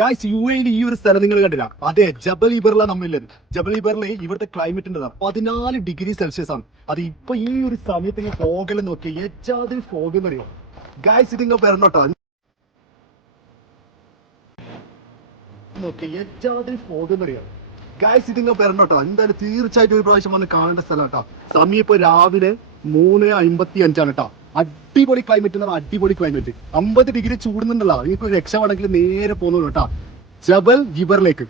Guys U എയിൽ ഈ ഒരു സ്ഥലം നിങ്ങൾ കണ്ടില്ല? അതെ, ജബൽ ഇബർല നമ്മില്ലത്. ജബൽ ഇബർല ഇവിടുത്തെ ക്ലൈമറ്റ് ഉണ്ട് 14 ഡിഗ്രി സെൽഷ്യസ് ആണ്. അത് ഇപ്പൊ ഈ ഒരു സമയത്ത് നിങ്ങൾ ഫോഗെല്ലാം നോക്കി ഏജാതിൽ ഫോഗ് എന്ന് അറിയോ ഗായ്സ്. ഇത് നിങ്ങൾ വരണോട്ടോ, നോക്കി ഏജാതിൽ ഫോഗ് എന്ന് അറിയാം ഗായ്സ്. ഇത് നിങ്ങൾ വരണോട്ടോ, എന്തായാലും തീർച്ചയായിട്ടും ഒരു പ്രാവശ്യം വന്ന് കാണേണ്ട സ്ഥലം കേട്ടോ. സമയം ഇപ്പൊ രാവിലെ 3:55 കേട്ടോ. അടിപൊളി ക്ലൈമറ്റ് എന്ന് പറഞ്ഞാൽ അടിപൊളി ക്ലൈമറ്റ്. 50 ഡിഗ്രി ചൂടുന്നുണ്ടല്ലോ. നിങ്ങൾക്ക് ഒരു രക്ഷമാണെങ്കിൽ നേരെ പോകുന്നു കേട്ടോ ജബൽ ഇബറിലേക്ക്.